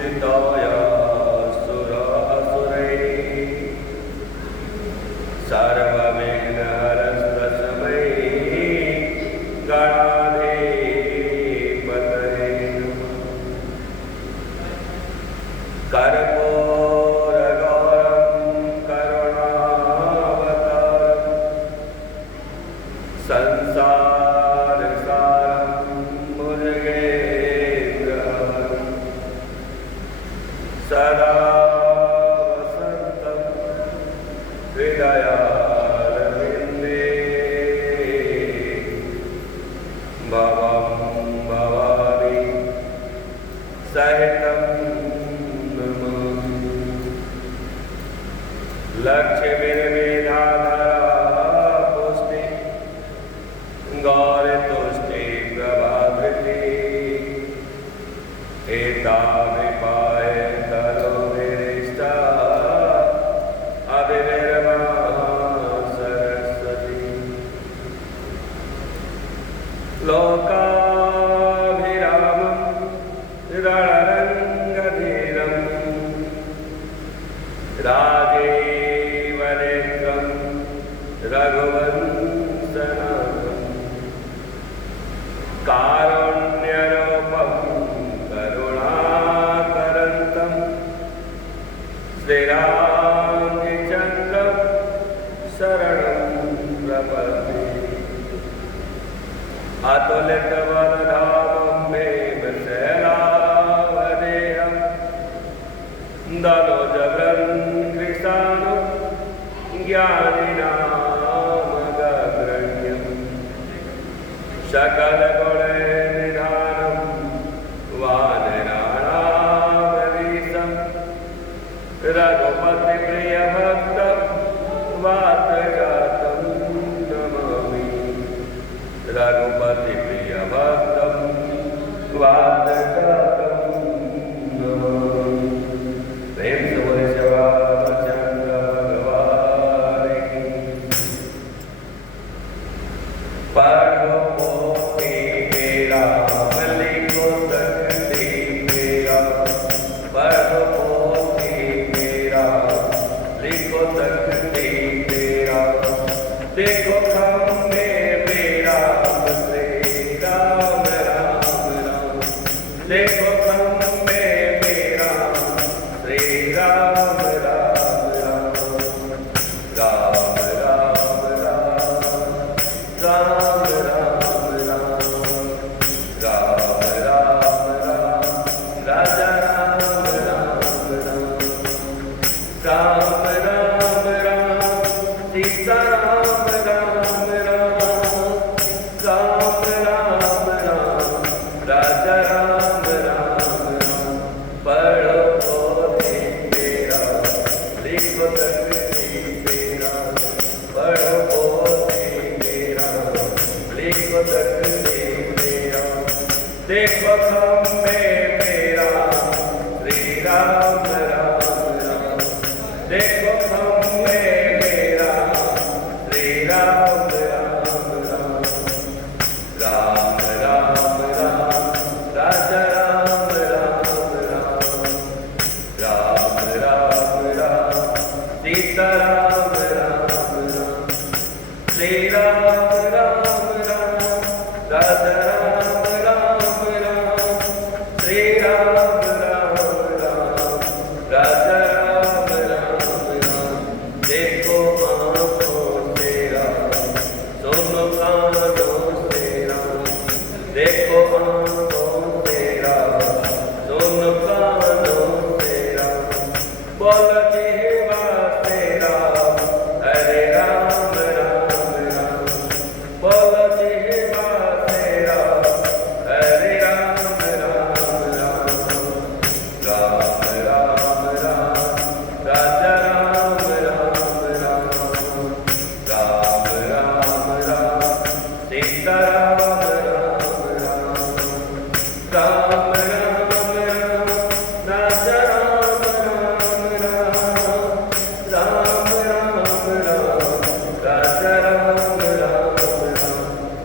पूजिताय सुर असुरैः सर्वमेघहरस्तस्मै गणाधिपतये नमः। कर्पूरगौरं करुणावतारं संसारसारं भुजगेन्द्रहरं सदा वसन्तं हृदयारविन्दे भवं भवानि सहितं नमामि। लक्ष्मीर्मेधाधरा पुष्टि गौरतुष्टि प्रभावृति एताभिपाय तरुभिरिष्टा अभिनिर्मा सरस्वती। लोकाभिरामं रणरङ्गधीरं राजीवनेत्रं रघुवंशनाथं कारुण्यरूपं करुणाकरन्तं श्रीरामचन्द्रं शरणं प्रपद्ये। अतुलितबलधामं भीमशैलावदेहं दनोजवृङ्घ्रिसानुं ज्ञानिनामग्रगण्यं सकलगुणनिधानं वानराणामधीशं रघुपतिप्रियभक्तं वातजातं नमामि। रघुपतिप्रियभक्तं वातजातं नमामि। प्रेम से बोले श्रीरामचंद्र भगवान की। पढ़ो पोथी मेरा लिखो तख्ती मेरा, पढ़ो पोथी मेरा लिखो तख्ती मेरा, देखो खम्भे मेरा श्री राम राम राम, देखो खम्भे मेरा श्री राम राम राम, राम राम राम, राम राम राम, राम राम राम, राजा राम राम राम, राम राम राम, सीता राम राम राम, राम राम राम, राजा राम राम राम। पढ़ो पोथी मेरा लिखो तख्ती मेरा, पढ़ो पोथी मेरा लिखो तख्ती मेरा, देखो खम्भे मेरा श्री राम राम राम, देखो खम्भे मेरा श्री राम राम राम, राम राम राम, राजा राम राम राम, राम राम राम, सीता राम राम राम, श्री राम राम राम, राजा राम राम राम, श्री राम राम राम, राजा राम राम राम। देखो आँखों से राम, सुनो कानों से राम, देखो आँखों से राम, सुनो कानों से राम, बोलो जिह्वा से राम, हरे राम राम राम, बोलो जिह्वा से राम, हरे राम राम राम, राम राम राम, राजा राम राम राम, राम राम राम, सीता राम राम राम, राम राम राम, राजा राम राम राम, राम राम राम, राजा राम राम राम।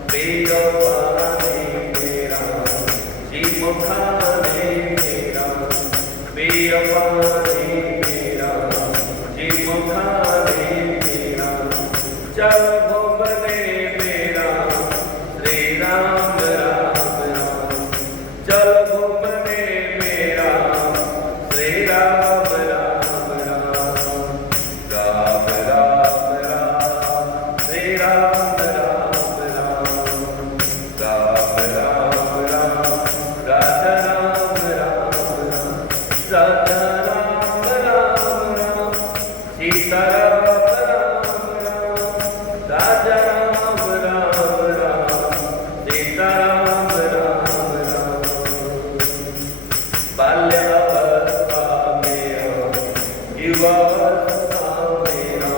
प्रिय पानी मेरा, जी मुखाने मेरा, पानी मेरा जी मुखाने मेरा चल घूमने मेरा श्री राम राम राम चल घूमने मेरा श्री राम राम राम राम राम राम श्री राम राम राम राम राम राम राजा राम राम राम राजा राम राम राम सीता राम राम राम राजा राम राम राम सीता राम राम राम बाल्यावस्था मेरा युवावस्था मेरा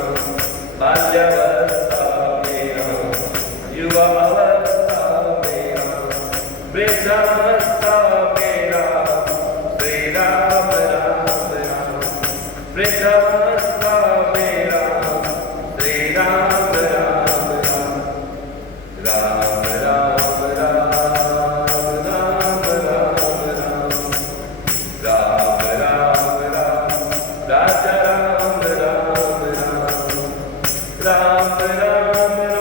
बाल्यावस्था मेरा युवावस्था मेरा वृद्धावस्था मेरा श्री राम राम राम वृद्धावस्था मेरा श्री राम राम राम राम राम राम राम राम राम राम राम राम राजा राम राम राम राम राम राम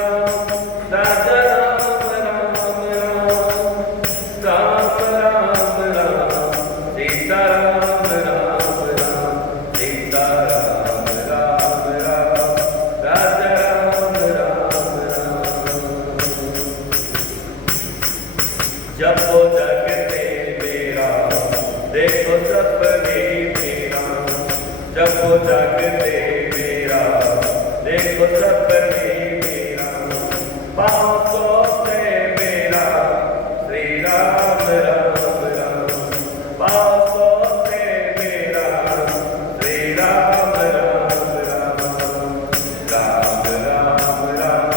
राजा राम राम राम राम राम सीता राम राम राम सीता राम राम राम राजा राम राम राम जपो जगते मेरा देखो सपने मेरा जपो जगते मेरा देखो सपने मेरा पाँव सोते मेरा श्री राम राम राम पाँव सोते मेरा श्री राम राम राम राम राम राम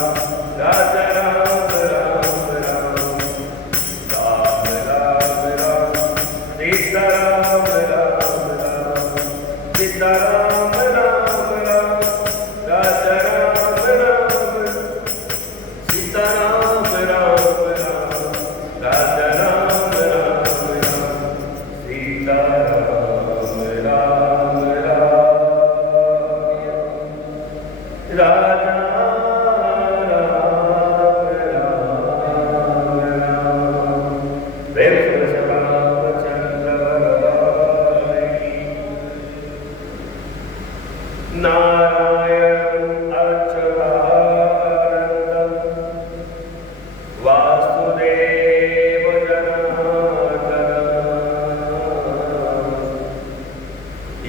राजा राम राम राम राम राम राम सीता राम राम राम सीता राम राम राम राजा राम राम सीता राम राम राम राजा राम राम राम सीता राम राम राम राजा राम राम प्रेम से रामचंद्र भगवान की नारायण अच्युतानंद वासुदेव जनार्दन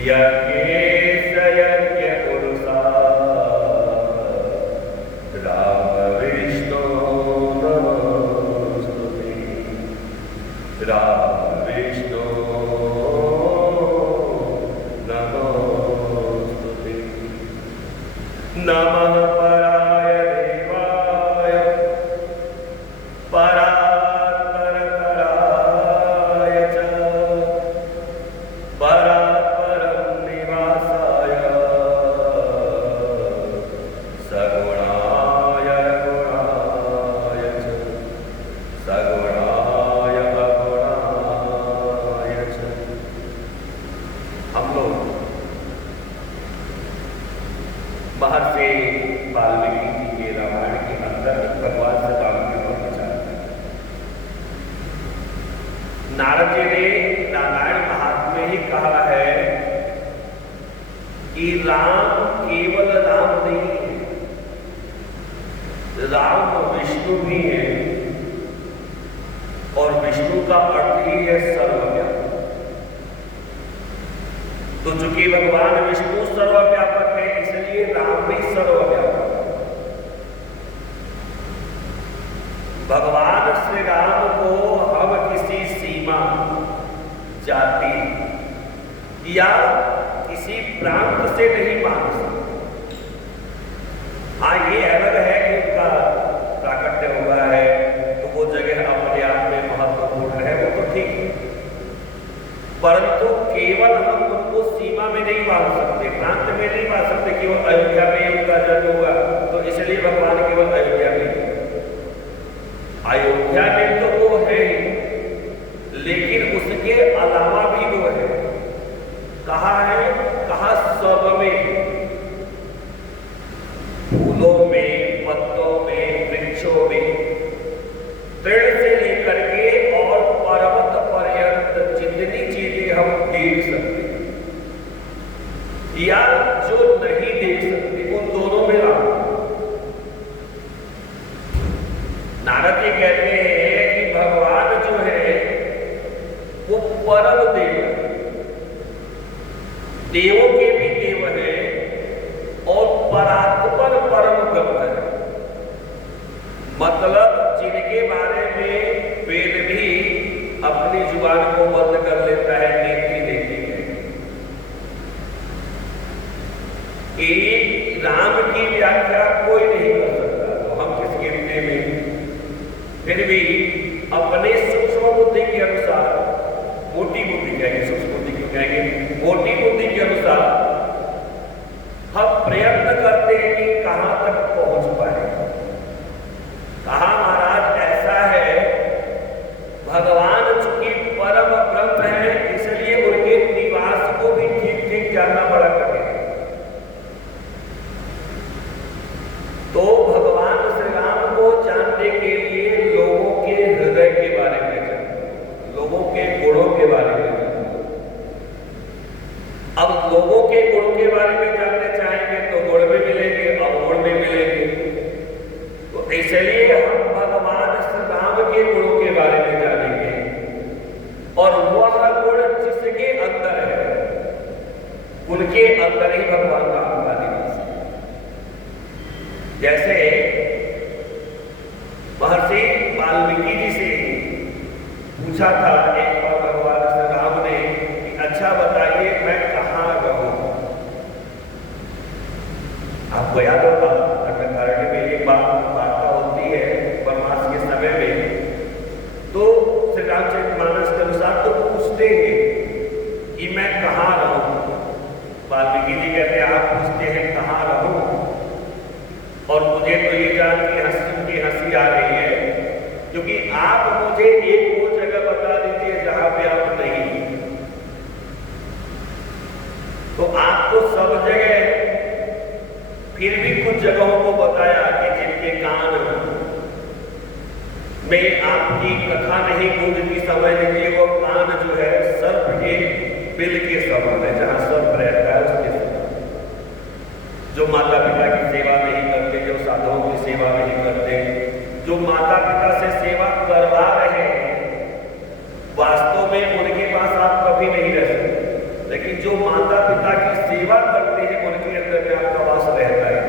यज्ञेश यज्ञ पुरुषा राम विष्णु नमोस्तुते राम विष्णु नमोस्तुते नमः पराय देवाय परात्परतराय च परात्परं निवासाय सगुणाय गुणाय च सगुणाय अगुणाय च हम लोग महर्षि वाल्मीकि जी के रामायण के अंदर भगवान से वाल्मीकि को विचार नारद जी ने रामायण महात्म्य ही कहा है कि राम केवल राम नहीं है, राम विष्णु भी है और विष्णु का अर्थ ही है सर्वव्यापक। तो चूंकि भगवान विष्णु सर्वव्यापक है इसलिए राम भी सर्वव्यापक। भगवान श्री राम को हम किसी सीमा, जाति या किसी प्रांत से नहीं मान सकते। हाँ, ये अलग है कि उनका प्राकट्य हुआ है तो वो जगह अपने आप में महत्वपूर्ण है, वो तो ठीक है, परंतु केवल हम उनको सीमा में नहीं मान सकते, प्रांत में नहीं मान सकते कि वो अयोध्या में उनका जन्म हुआ तो इसलिए भगवान केवल अयोध्या में। अयोध्या में तो वो है ही, लेकिन उसके अलावा भी वो है। देख सकते या जो नहीं देख सकते, उन दोनों में राम। नारद जी कहते हैं कि भगवान जो है वो परम देव है, देवों के भी देव है और परात्पर परम ब्रह्म है। मतलब जिनके बारे में वेद भी अपनी जुबान को बंद कर लेता है नेति नेति में। एक राम की व्याख्या कोई नहीं कर सकता, तो हम किस गिनती में फिर भी अपने सूक्ष्म बुद्धि के अनुसार, मोटी बुद्धि कहेंगे, सूक्ष्म बुद्धि क्यों कहेंगे, मोटी बुद्धि के अनुसार हम प्रयत्न करते हैं कि कहां तक पहुंच पाए। कहा महाराज ऐसा है, भगवान चूंकि परम ब्रह्म है इसलिए उनके निवास को भी ठीक ठीक जानना पड़ा करेगा। तो भगवान श्री राम को जानने के लिए लोगों के हृदय के बारे में जानना, लोगों के गुणों के बारे में जानना। अब लोगों के गुणों के बारे में जानने चाहेंगे तो गुण में मिलेंगे, अवगुण में मिलेंगे। तो इसलिए हम भगवान श्री राम के गुणों के बारे में जानेंगे और वह गुण जिसके अंदर है उनके अंदर ही भगवान राम का निवास है। जैसे महर्षि वाल्मीकि जी से पूछा था एक बार भगवान श्री राम ने कि अच्छा बताइए मैं कहां रहूं। आपको याद होगा खंडकारण में एक बात वार्ता होती है वनवास के समय में, तो श्री रामचरितमानस के अनुसार तो पूछते हैं कि मैं कहां रहूं। वाल्मीकि जी कहते हैं आप पूछते हैं कहां रहूं, और मुझे तो ये जान की हंसी आ रही है क्योंकि आप मुझे एक वो जगह बता दीजिए जहां पे आप नहीं। तो आपको सब जगह फिर भी कुछ जगहों को बताया कि जिनके कान में आपकी कथा नहीं गूंजती, समझ लीजिए वो कान जो है सर्प के बिल के समान है, जहां सर्प रहता है उसके समान। जो माता पिता की सेवा नहीं करते, जो साधुओं की सेवा नहीं करते, जो माता पिता से सेवा करवा रहे हैं, वास्तव में उनके पास आप कभी नहीं रह सकते, लेकिन जो माता पिता की सेवा करते हैं उनके अंदर में आपका वास रहता है।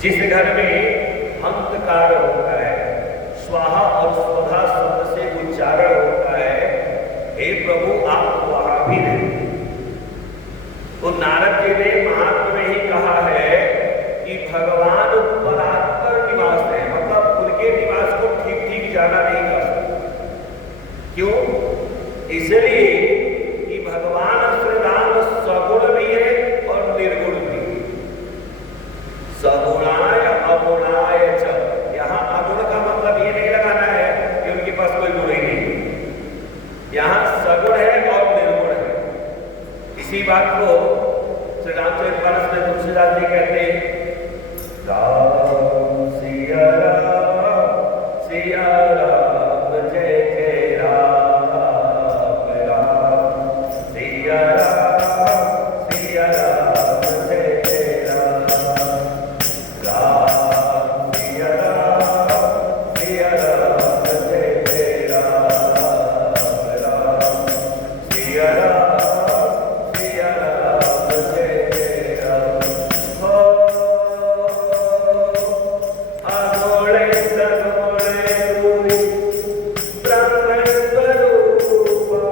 जिस घर में हंतकार होता है, स्वाहा और स्वधा शब्द से उच्चारण होता है, हे प्रभु आप वहां भी रहे। तो नारद जी ने महात्मा में ही कहा है कि भगवान परात्पर निवास है, मतलब उनके निवास को ठीक ठीक जाना नहीं कर सकता। क्यों? इसलिए कि भगवान श्री राम सगुण भी है और निर्गुण भी। सगुणाय अगुणाय च, यहाँ अगुण का मतलब ये नहीं लगाना है कि उनके पास कोई गुण ही नहीं, यहाँ सगुण है और निर्गुण है। इसी बात को श्री रामचरितमानस में तुलसीदास जी कहते हैं, राम सिया राम सिया राम जय जय राम राम सिया राम सिया राम जय जय राम राम सिया राम सिया राम जय जय राम राम सिया राम सिया राम जय जय राम। अगोड़े सगोड़े पूरी ब्रह्म स्वरूपा,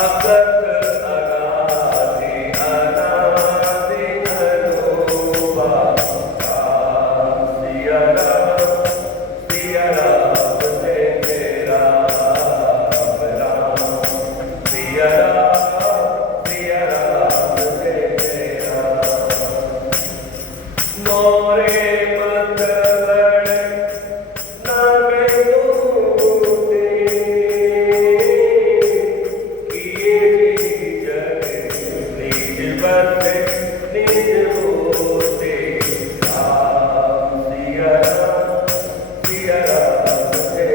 अगत अगाधि अनादि अरूपा, राम सिया राम जय जय राम राम सिया राम जय जय राम। मोरे मत बड़ नाम तूते, किए जी जग निज बस निज होते, राम सिया राम जय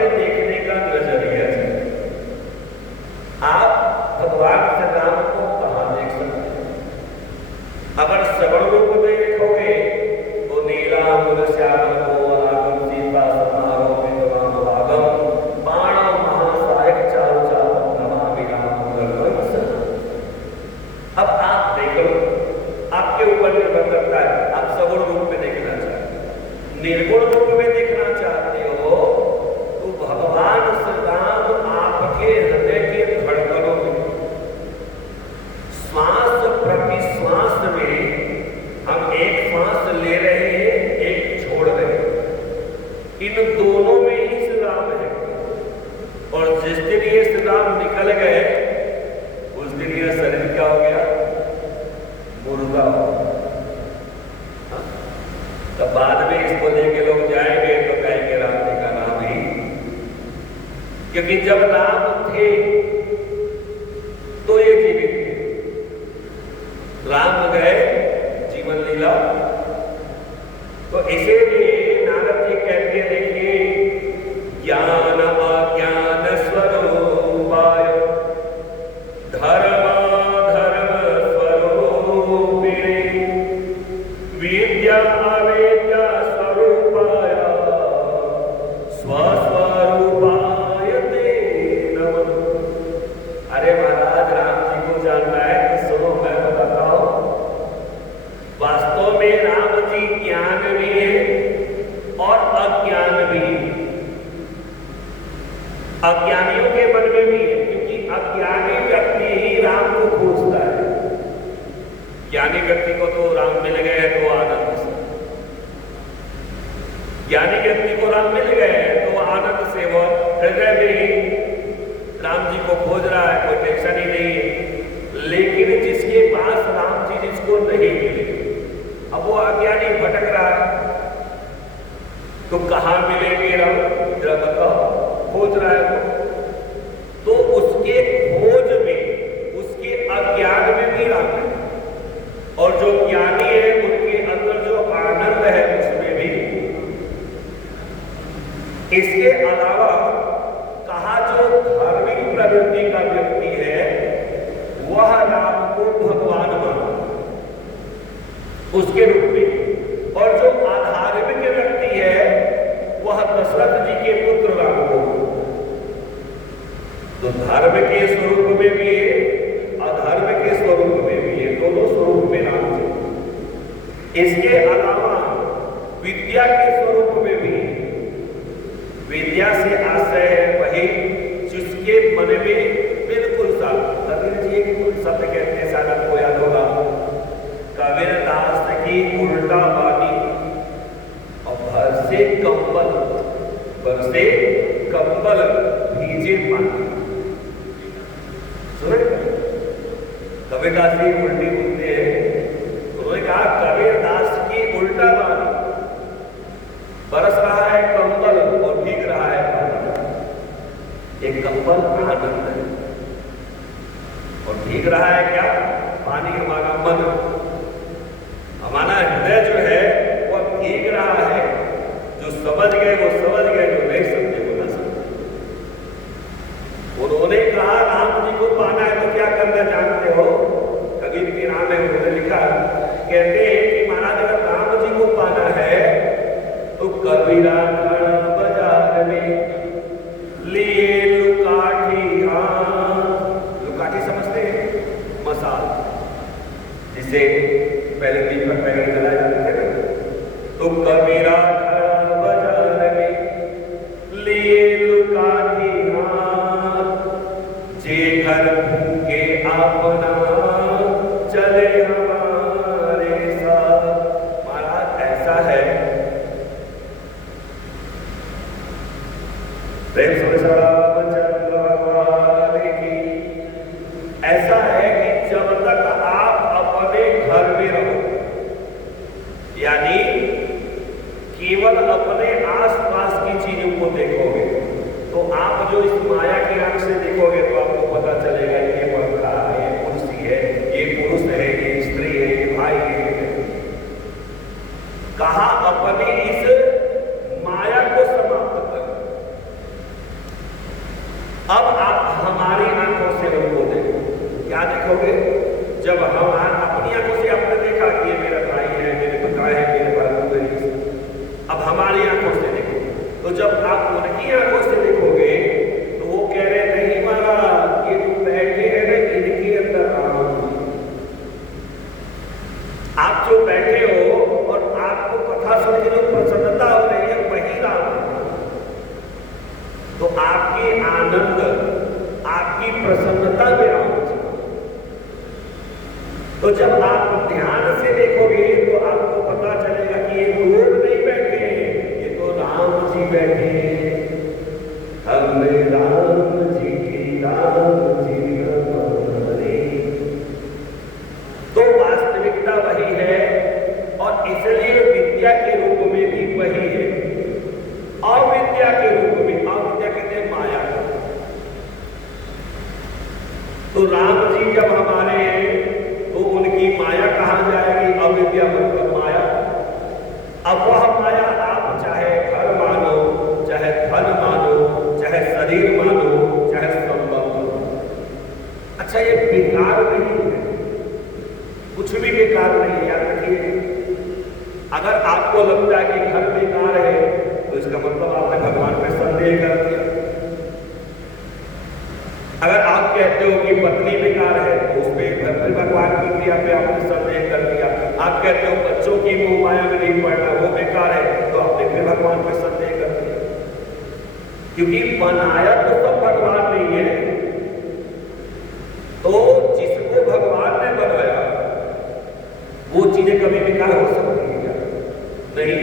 अपने देखने का नजरिया चाहिए। आप भगवान श्री राम को कहां देख सकते हैं? अगर सगुण रूप में देखोगे तो नीला श्याम निर्गुण रूप में देखना चाहते हो तो भगवान श्री राम आपके हृदय के धड़कनों में, श्वास प्रति श्वास में, हम एक श्वास ले रहे हैं, एक छोड़ रहे हैं, इन दोनों में ही श्री राम है। और जिस दिन ये श्री राम निकल गए उस दिन ये शरीर क्या हो गया? मुर्दा हो। तब बाद में इसको लेके लोग जाएंगे तो कहेंगे राम जी का नाम ही, क्योंकि जब राम थे तो ये जीवित थे, राम गए जीवन लीला। तो इसीलिए नारद जी कहते देखिए, ज्ञान अज्ञान स्वरूपाय धर्म धर्म स्वरूपिणे विद्या अज्ञानियों के मन में भी है, क्योंकि अज्ञानी व्यक्ति ही राम को खोजता है। ज्ञानी व्यक्ति को तो राम मिल गए तो आनंद से, ज्ञानी व्यक्ति को राम मिल गए तो आनंद से वो हृदय में ही राम जी को खोज रहा है, कोई टेंशन ही नहीं है। लेकिन जिसके पास राम जी जिसको नहीं मिले, अब वो अज्ञानी भटक रहा है, तो कहां मिलेंगे राम? जरा बताओ, खोज रहा है तो उसके खोज में, उसके अज्ञान में भी राम है। और जो ज्ञानी है उनके अंदर जो आनंद है उसमें भी। इसके अलावा कहा जो धार्मिक प्रवृत्ति का व्यक्ति है वह राम को भगवान मानता उसके रूप में, और जो अधार्मिक व्यक्ति है वह दशरथ जी के पुत्र राम को। तो धर्म के स्वरूप में भी है, अधर्म के स्वरूप में भी है, दोनों स्वरूप में राम जी। इसके अलावा विद्या के स्वरूप में भी, विद्या से आश्रय है वही जिसके मन में बिल्कुल साफ। कबीर जी एक शब्द कहते हैं, शायद आपको याद होगा, कबीर दास की उल्टा बानी भर से कंबल भीजे पानी। सुने कबीरदास जी उल्टी बोलते हैं, उन्होंने कहा कबीरदास की उल्टा बानी, बरस रहा है कंबल और भीग रहा है पानी। एक कंबल आनंद है और भीग रहा है क्या? पानी। हमारा मन, हमारा हृदय जो है वह भीग रहा है। जो समझ गए वो समझ गए, जो नहीं समझे वो ना समझे। उन्होंने कहा राम जी को पाना है तो क्या करना जानते हो? कबीर की नाम है, उन्होंने लिखा, कहते हैं कि महाराज अगर राम जी को पाना है तो कबीरा खड़ा बाजार में लिए लुकाठी। लुकाठी समझते हैं? मसाल जिसे पहले दीपक पहले जलाए जाते थे ना। तो कबीरा खड़ा बाजार में लिए लुकाठी जे घर भूखे अपना चले हमारे साथ। महाराज ऐसा है, प्रेम ऐसा है कि जब तक आप अपने घर में रहो, यानी केवल अपने आसपास की चीजों को देखोगे, तो आप जो इस माया की आंख से देखोगे तो आपको पता चलेगा ये पंखा है, ये कुर्सी है, ये पुरुष है, ये स्त्री है, ये भाई है। कहा अपनी इस माया को समाप्त कर, अब आप हमारी आंखों से उनको देखो, क्या देखोगे? जब हम अपनी आंखों से आपने देखा कि ये मेरा भाई है, मेरे पिता है, मेरे बाबू मेरी, अब हमारी आंखों से देखो, तो जब आप उनकी आंखों से देखोगे तो वो कह रहे नहीं महाराज, ये जो बैठे हैं ना, इनके अंदर राम, आप जो बैठे हो और आपको कथा सुन के जो प्रसन्नता हो रही है वही राम है। तो आपके आनंद, आपकी प्रसन्नता में राम। तो जब आप ध्यान से देखोगे तो आपको पता चलेगा कि ये लोग नहीं बैठे हैं, ये तो राम जी बैठे हैं। हमें राम जी की राम जी हमारे, तो वास्तविकता वही है और इसलिए विद्या के रूप में भी वही है। अविद्या के रूप में, अविद्या कहते हैं माया। तो राम जी जब हमारे हैं तो उनकी माया कहाँ जाएगी? अविद्या मतलब माया। अब वह माया आप चाहे घर मानो, चाहे धन मानो, चाहे शरीर मानो, चाहे संबंध मानो, अच्छा ये बेकार नहीं है, कुछ भी बेकार नहीं है। याद रखिए, अगर आपको लगता है कि घर बेकार है तो इसका मतलब आपने भगवान में संदेह कर दिया। अगर आप कहते हो कि पत्नी बेकार है तो उसमें भगवान की क्रिया पे आपने संदेह कर दिया। आप कहते हो बच्चों की मोह माया में नहीं पड़ना, वो बेकार है, तो आपने फिर भगवान पे संदेह कर दिया। क्योंकि बनाया तो सब भगवान नहीं है, तो जिसको भगवान ने बनाया वो चीजें कभी बेकार हो सकती है क्या? नहीं।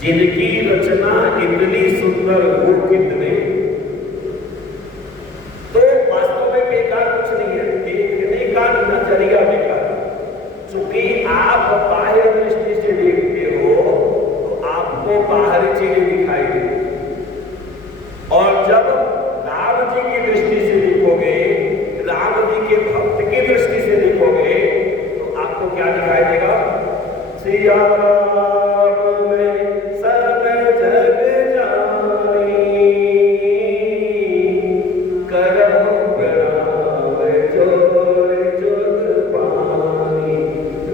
जिनकी रचना इतनी सुंदर, वो कितने, तो वास्तव में बेकार कुछ नहीं है, देखने का नजरिया बेकार। चूंकि आप बाह्य दृष्टि से देखते हो तो आपको बाहरी चीजें दिखाई देती, और जब राम जी की दृष्टि से देखोगे, राम जी के भक्त की दृष्टि से देखोगे तो आपको क्या दिखाई देगा? सिया राम में सब जग जानी, करम प्रणाम जोर जुग पानी,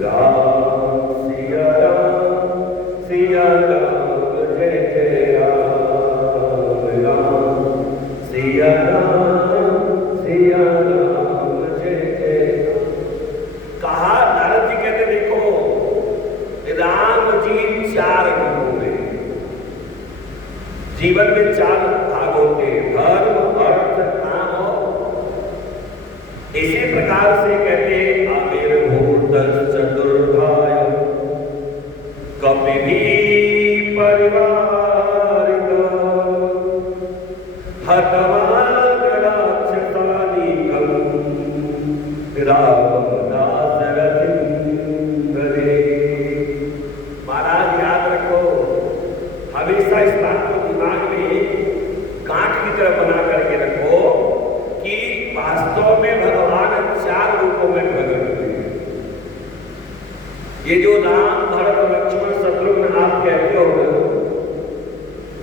राम सिया राम जय जय राम, राम सिया राम जय जय। कहा नारद जी कहते देखो, राम जी चार गुणों में, जीवन में चार भाग होते हैं, धर्म, अर्थ, काम और इसी प्रकार से कहते हैं आविर्भूत चतुर्भाय कपि भी परिवार हतवान राक्षसानि रामदास रथिंद्रे। महाराज याद रखो, हमेशा इस बात को दिमाग में गांठ की तरह बना करके रखो कि वास्तव में भगवान चार रूपों में प्रकट हुए हैं। ये जो राम, भरत, लक्ष्मण, शत्रुघ्न आप कहते हो,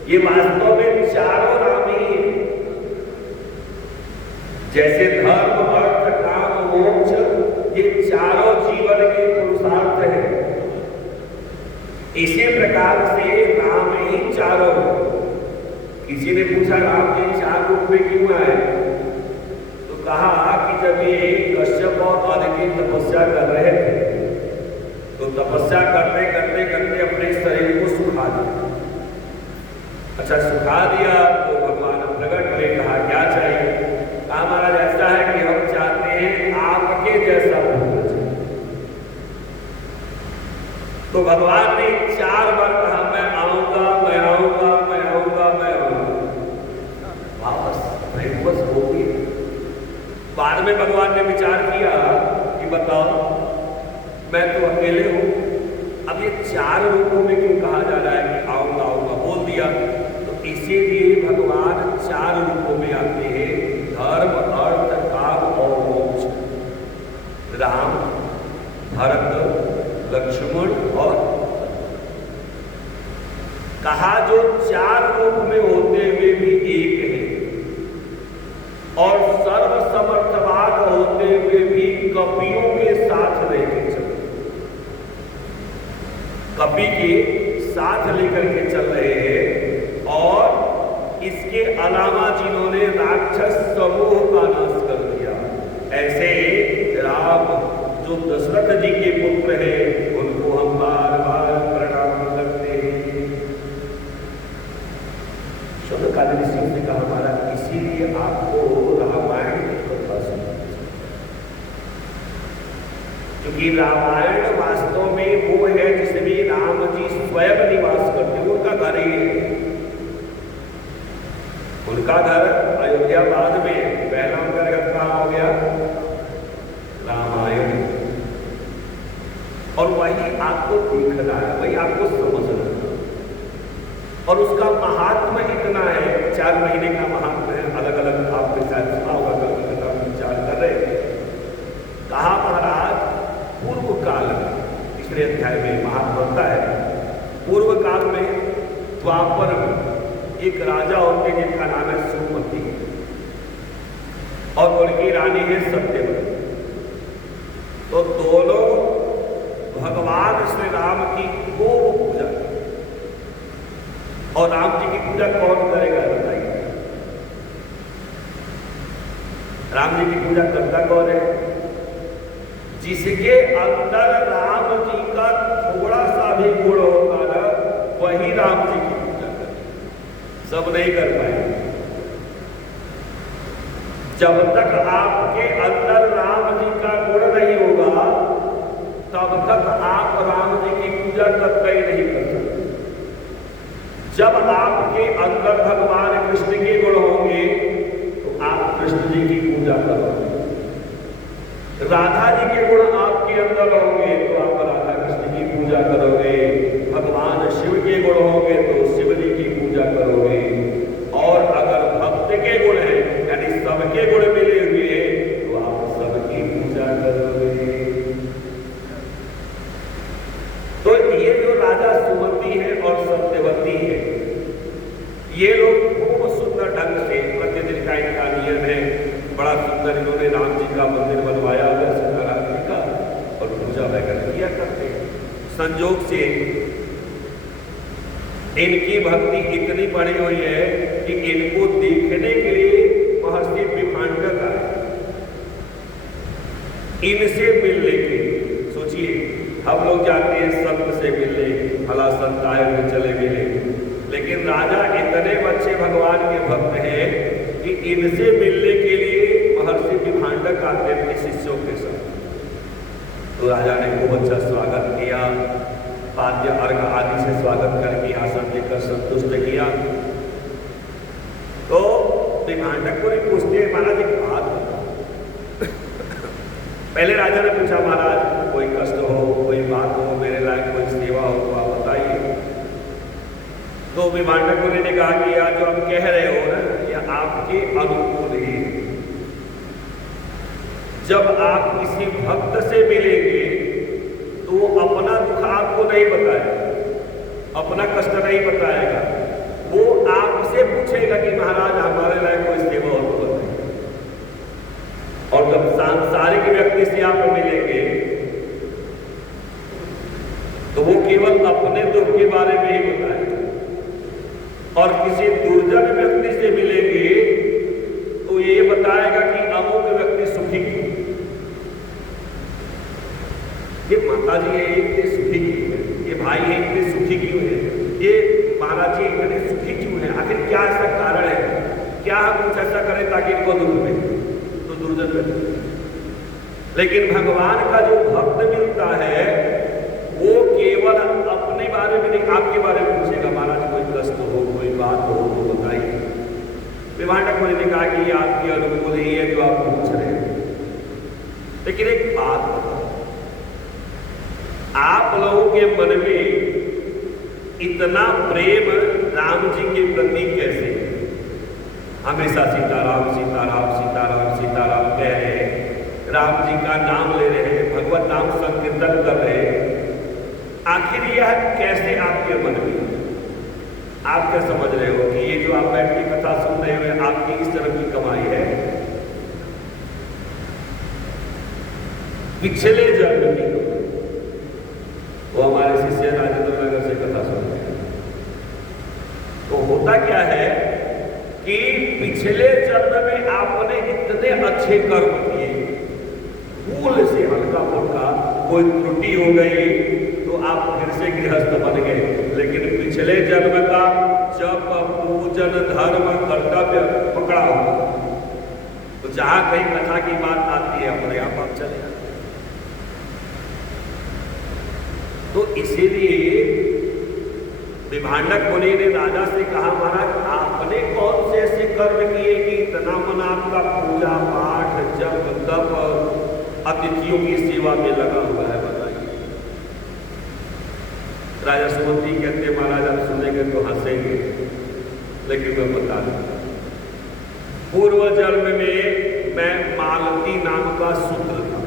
ये वास्तव में चारों राम ही हैं। जैसे धर्म, अर्थ, काम, मोक्ष, ये चारों जीवन के पुरुषार्थ है, इसी प्रकार से राम ही चारों हैं। किसी ने पूछा राम जी चार रूप में क्यों आए, तो कहा कि जब ये कश्यप और अदिति तपस्या कर रहे थे तो तपस्या करते करते करते अपने शरीर को सुखा दिया। अच्छा सुखा दिया तो भगवान प्रकट हुए, कहा क्या चाहिए? कहा महाराज ऐसा है कि हम चाहते हैं आपके जैसा होना चाहिए। तो भगवान ने चार बार कहा मैं आऊंगा, मैं आऊंगा, मैं आऊंगा, मैं आऊंगा। वापस बस हो गई। बाद में भगवान ने विचार किया कि बताओ मैं तो अकेले हूं, अब ये चार रूपों में क्यों कहा जा रहा है कि आऊंगा आऊंगा, बोल दिया। तो इसीलिए भगवान चार रूपों में आते हैं, धर्म, अर्थ, काम और मोक्ष। राम, भरत, लक्ष्मण और कहा जो चार रूप में होते हुए भी एक है, इसके अलावा जिन्होंने राक्षस समूह का नाश कर दिया, ऐसे राम जो दशरथ जी के पुत्र हैं, उनको हम बार बार प्रणाम करते हैं। शौनकादि ऋषि ने कहा महाराज, इसीलिए आपको रामायण की कथा सुननी, क्योंकि रामायण वास्तव में वो है जिसमें राम जी स्वयं निवास करते हैं, उनका घर ही है। उनका घर अयोध्या बाद में पहला उनका घर कहाँ हो गया? रामायण। और वही आपको देखना है, वही आपको समझना है। और उसका महात्मा इतना है, 4 महीने का महात्मा है, अलग अलग आपके साथ सुना होगा, कल कथा में विचार कर रहे। कहा महाराज, पूर्व काल में, तीसरे अध्याय में महात्मा होता है, पूर्व काल में द्वापर में एक राजा होते जिनका नाम है सुमति, और उनकी रानी है सत्यवती। तो दोनों भगवान श्री राम की खूब पूजा, और राम जी की पूजा कौन करेगा बताइए? राम जी की पूजा करता कौन है? जिसके अंदर राम जी का थोड़ा सा भी गुण होगा ना, वही राम जी की पूजा करे, सब नहीं कर पाएंगे। जब तक आपके अंदर राम जी का गुण नहीं होगा, तब तक आप राम जी की पूजा कतई नहीं कर सकते। जब आपके अंदर भगवान कृष्ण के गुण होंगे, तो आप कृष्ण जी की पूजा करोगे। राधा जी के गुण आपके अंदर होंगे, तो आप राधा कृष्ण की पूजा करोगे। भगवान शिव के गुण होंगे, तो शिव जी की पूजा करोगे। और अगर भक्त के गुण हैं, यानी सबके गुण मिले हुए, तो आप सबकी पूजा करोगे। तो ये जो राजा सुमति है और सत्यवती है, ये लोग खूब सुंदर ढंग से, प्रतिदिन का इनका नियम है, बड़ा सुंदर इन्होंने राम जी का मंदिर बनवाया हुआ, सीताराम जी का, और पूजा वगैरह किया करते हैं। संजोग से इनकी भक्ति इतनी बढ़ी हुई है कि इनको देखने के लिए महर्षि विभांडक आए, इनसे मिलने के लिए। सोचिए, हम लोग जाते हैं संत से मिलने, भला संत आए हुए चले मिले, लेकिन राजा इतने अच्छे भगवान के भक्त हैं कि इनसे मिलने के लिए महर्षि विभांडक आते अपने शिष्यों के साथ। तो राजा ने खूब अच्छा स्वागत किया, पाद्य अर्घ आदि से स्वागत करके आसन देकर संतुष्ट किया। तो विभांडक को भी पूछते हैं, महाराज एक बात बताओ। पहले राजा ने पूछा, महाराज कोई कष्ट हो, कोई बात हो, मेरे लायक कोई सेवा हो तो आप बताइए। तो विभांडक मुनि ने कहा कि यार जो आप कह रहे हो ना, ये आपके अनुकूल ही है। जब आप किसी भक्त से मिलेंगे तो वो अपना दुख आपको नहीं बताएगा, अपना कष्ट नहीं बताएगा, वो आपसे पूछेगा कि महाराज हमारे लायक कोई सेवा हो तो बताइए। और जब सांसारिक व्यक्ति से आप मिलेंगे तो वो केवल अपने दुख के बारे में ही बताएगा, और किसी दुर्जन व्यक्ति से मिलेंगे तो ये बताएगा कि अमुक व्यक्ति सुखी क्यों, ये माता जी है इतने सुखी क्यों है, ये भाई है इतने सुखी क्यों है, ये महाराज जी इतने सुखी क्यों है, आखिर क्या ऐसा कारण है, क्या हम कुछ ऐसा करें ताकि इनको दुख मिले, तो दुर्जन व्यक्ति। लेकिन भगवान का जो भक्त मिलता है वो केवल अपने बारे में नहीं, आपके बारे में पूछेगा, महाराज कोई कष्ट हो, कोई बात हो तो बताइए। विभांडक मुनि ने कहा कि ये आपके अनुकूल ही है जो आप पूछ रहे हैं, लेकिन एक बात बताओ, आप लोगों के मन में इतना प्रेम राम जी के प्रति कैसे? हमेशा सीताराम सीताराम सीताराम सीताराम कह रहे हैं, राम जी का नाम ले रहे हैं, भगवत नाम संकीर्तन कर रहे हैं, आखिर यह कैसे आपके मन में? आप क्या समझ रहे हो कि ये जो आप बैठ के कथा सुन रहे हो आपकी इस तरह की कमाई है? पिछले जन्म की वो हमारे शिष्य राजेंद्र नगर से कथा सुन रहे हैं। तो होता क्या है पिछले जन्म में आपने इतने अच्छे कर्म किए, भूल से हल्का फुल्का कोई त्रुटि हो गई तो आप फिर से गृहस्थ बन गए, लेकिन पिछले जन्म का जब पूजन धर्म कर्तव्य पकड़ा हो तो जहां कहीं कथा की बात आती है अपने आप चले जाते। तो इसीलिए विभांडक मुनि ने राजा से कहा, महाराज आपने कौन से ऐसे कर्म किए कि इतना मन आपका पूजा पाठ जप तप अतिथियों की सेवा में लगा हुआ है, बताइए। राजा सुमंती कहते, महाराज आप सुनेंगे तो हंसेंगे, लेकिन मैं बता दूं, पूर्व जन्म में मैं मालती नाम का शूद्र था।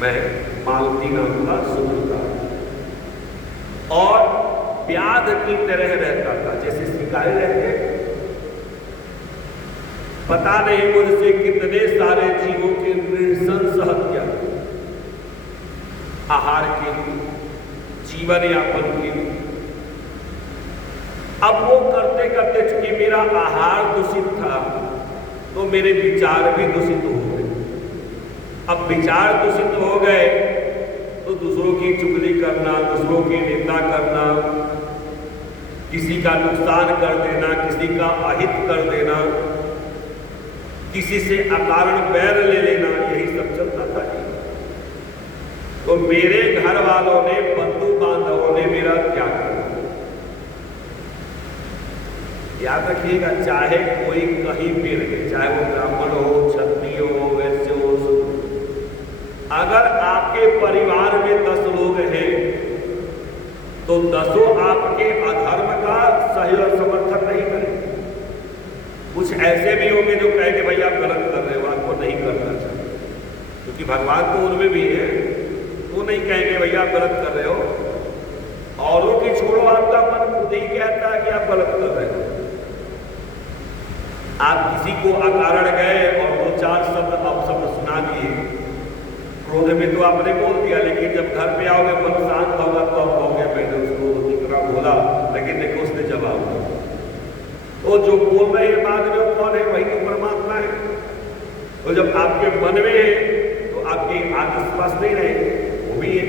मैं मालती नाम का शूद्र था और व्याध की तरह रहता था, जैसे शिकारी रहते। पता नहीं मुझसे कितने सारे जीवों की नृशंस हत्या, आहार के लिए, जीवन यापन के लिए। अब वो करते करते, चूंकि मेरा आहार दूषित था तो मेरे विचार भी दूषित हो गए। अब विचार दूषित हो गए तो दूसरों की चुगली करना, दूसरों की निंदा करना, किसी का नुकसान कर देना, किसी का अहित कर देना, किसी से अकारण बैर ले लेना, यही सब चलता था। तो मेरे घर वालों ने, बंधु बांधवों ने मेरा त्याग किया। याद रखिएगा, चाहे कोई कहीं भी रहे, चाहे वो ब्राह्मण हो, क्षत्रिय हो, वैश्य हो, अगर आपके परिवार में 10 लोग हैं तो 10 आपके अधर्म का सही और समर्थन नहीं करेंगे। कुछ ऐसे भी होंगे जो कहेंगे भाई आप गलत कर रहे हो, आपको नहीं करना चाहिए, क्योंकि भगवान तो उनमें भी है, वो नहीं कहेंगे भैया आप गलत कर रहे हो। औरों की छोड़ो, आपका मन खुद ही कहता है कि आप गलत कर रहे हो। आप किसी को अकारण गए और 2-4 शब्द अपशब्द सुना दिए, क्रोध में तो आपने बोल दिया, लेकिन जब घर पे आओगे मन शांत होगा तो आप कहोगे मैंने उसको इतना बोला, लेकिन देखो उसने जवाब दिया। तो जो बोल रहे हैं बाद में कौन है? वही तो परमात्मा है। तो जब आपके मन में है तो आपके आसपास नहीं रहेंगे, वो भी है।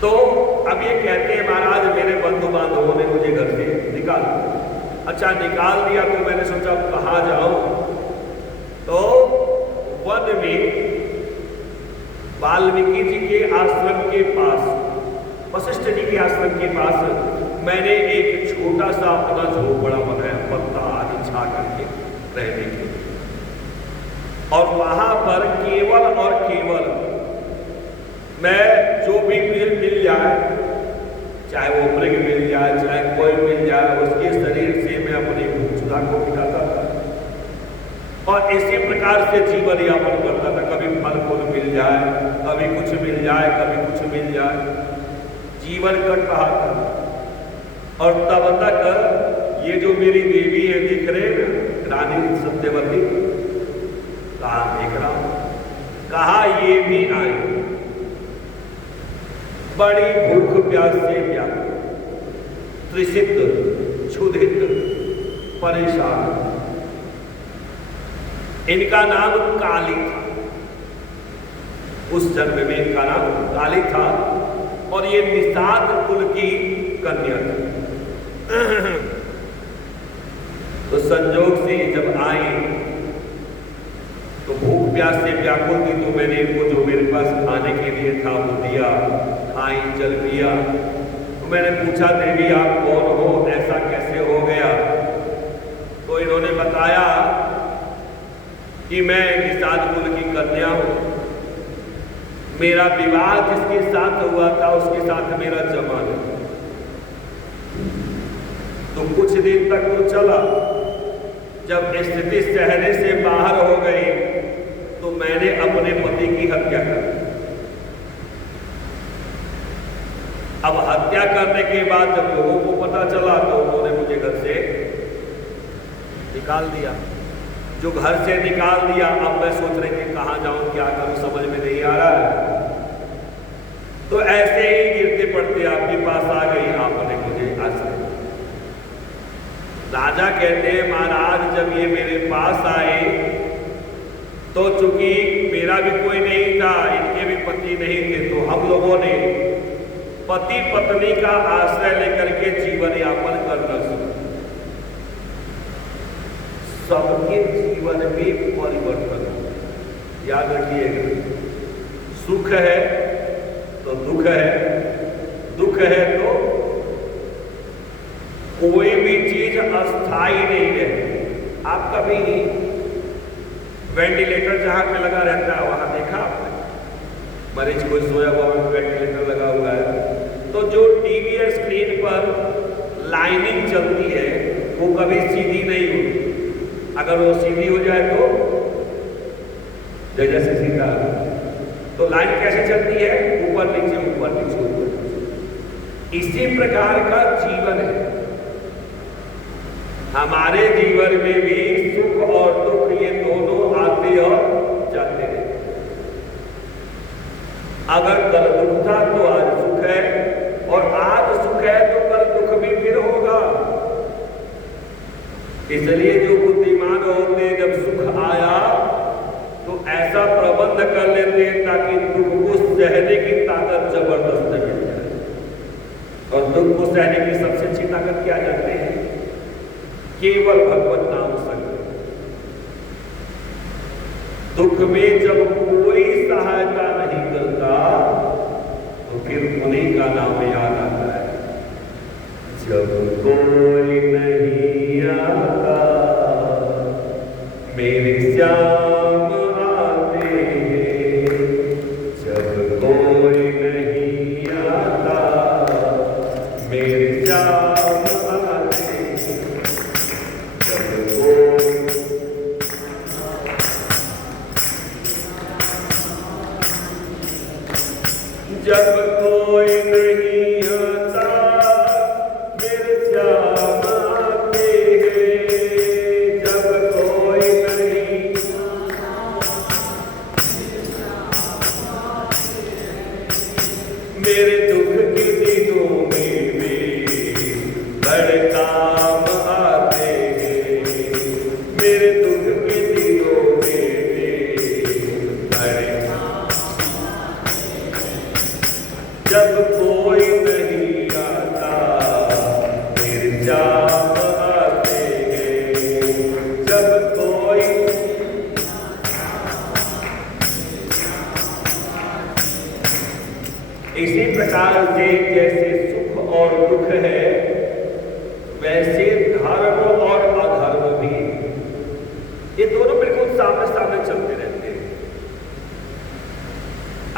तो अब ये कहते हैं, महाराज मेरे बंधु बांधवों ने मुझे घर से निकाल दिया। अच्छा, निकाल दिया तो मैंने सोचा कहाँ जाऊं, तो वन में वाल्मीकि जी के आश्रम के पास, वशिष्ठ जी के आश्रम के पास मैंने एक छोटा सा अपना झोपड़ा बनाया, पत्ता आदि छा करके रहने के लिए। और वहां पर केवल और केवल मैं जो भी मिल जाए, चाहे वो मृग मिल जाए, चाहे कोई मिल जाए, उसके शरीर से मैं अपनी भूखता को मिटाता था और इसी प्रकार से जीवन यापन करता था। कभी फल फूल मिल जाए, कभी कुछ मिल जाए, कभी कुछ मिल जाए, जीवन कट रहा था। और तब तक ये जो मेरी देवी है, दिख रहे हैं रानी सत्यवती, कहा देख रहा हूं, कहा ये भी आए, बड़ी भूख प्यास से व्याकुल, त्रिषित, क्षुधित, परेशान। इनका नाम काली था, उस जन्म में इनका नाम काली था और ये निषाद कुल की कन्या थी। तो संजोग से जब आई तो भूख प्यास से व्याकुल थी, तो मैंने इनको जो मेरे पास खाने के लिए था वो दिया, खाई, जल पिया। तो मैंने पूछा देवी आप कौन हो, ऐसा कैसे हो गया? तो इन्होंने बताया कि मैं निषाद कुल की कन्या हूं, मेरा विवाह जिसके साथ हुआ था उसके साथ मेरा जमा है। तो कुछ दिन तक तो चला, जब स्थिति सहने से बाहर हो गई तो मैंने अपने पति की हत्या कर दी। अब हत्या करने के बाद जब लोगों को पता चला तो उन्होंने मुझे घर से निकाल दिया। जो घर से निकाल दिया, अब मैं सोच रही थी कहाँ जाऊं, क्या करूं, समझ में नहीं आ रहा है। तो ऐसे ही गिरते पड़ते आपके पास आ गई, आपने मुझे आश्रय। राजा कहते हैं महाराज जब ये मेरे पास आए तो चूंकि मेरा भी कोई नहीं था, इनके भी पति नहीं थे, तो हम लोगों ने पति पत्नी का आश्रय लेकर के जीवन यापन करना शुरू। सबके जीवन में परिवर्तन, याद रखिएगा, सुख है तो दुख है, दुख है तो कोई भी चीज अस्थाई नहीं है। आप कभी वेंटिलेटर जहां पे लगा रहता है वहां देखा आपने, मरीज कोई सोया हुआ वेंटिलेटर लगा हुआ है, तो जो टीवी या स्क्रीन पर लाइनिंग चलती है वो कभी सीधी नहीं होती। अगर वो सीधी हो जाए तो जैसे सीधा, तो लाइन कैसे चलती है? ऊपर नीचे ऊपर नीचे ऊपर नीचे। इसी प्रकार का जीवन है। हमारे जीवन में भी सुख और दुख ये दोनों आते और जाते रहते। अगर कल दुख था तो आज सुख है, और आज सुख है तो कल दुख भी फिर होगा। इसलिए जो बुद्धिमान होते हैं जब सुख आया तो ऐसा प्रबंध कर लेते हैं ताकि दुख को सहने की ताकत जबरदस्त मिल जाए। और दुख को सहने की सबसे अच्छी ताकत क्या जानते हैं? केवल भगवत नाम संग। दुख में जब कोई सहायता नहीं करता तो फिर उन्हीं का नाम याद आता है। जब कोई नहीं आता मेरे श्याम आते हैं, जब कोई नहीं आता मेरे श्याम आते हैं, जब कोई नहीं आता मेरे श्याम आते हैं, जब कोई नहीं, मेरे दुख के दिनों में भी बड़े काम आते हैं, मेरे दुख के दिनों में भी बड़े, जब कोई नहीं आता मेरे श्याम आते हैं, जब कोई, इसी प्रकार से जैसे सुख और दुख है वैसे धर्म और अधर्म भी, ये दोनों बिल्कुल सामने सामने चलते रहते हैं।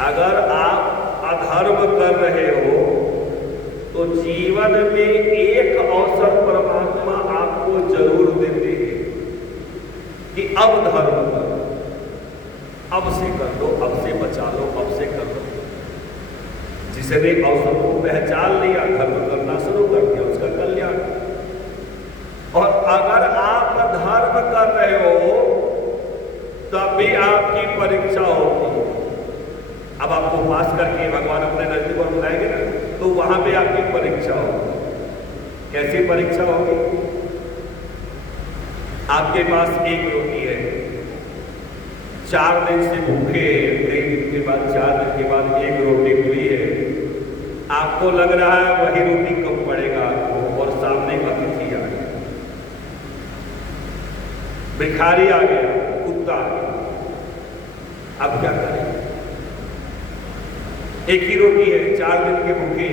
अगर आप अधर्म कर रहे हो तो जीवन में एक अवसर परमात्मा आपको जरूर देते हैं कि अब धर्म करो, अब से कर लो, अब से बचा लो, अब से कर लो। जिसने अवसर को पहचान लिया, धर्म करना शुरू कर दिया, उसका कल्याण। और अगर आप धर्म कर रहे हो तब भी आपकी परीक्षा होगी। अब आपको पास करके भगवान अपने नजदीक पर बुलाएंगे ना, तो वहां पे आपकी परीक्षा होगी। कैसी परीक्षा होगी? आपके पास एक रोटी है, 4 दिन से भूखे, कई दिन के बाद 4 दिन के बाद एक रोटी हुई है, आपको लग रहा है वही रोटी कम पड़ेगा आपको, और सामने अतिथि आ गया, भिखारी आ गया, कुत्ता आ गया, अब क्या करें? एक ही रोटी है, 4 दिन के भूखे,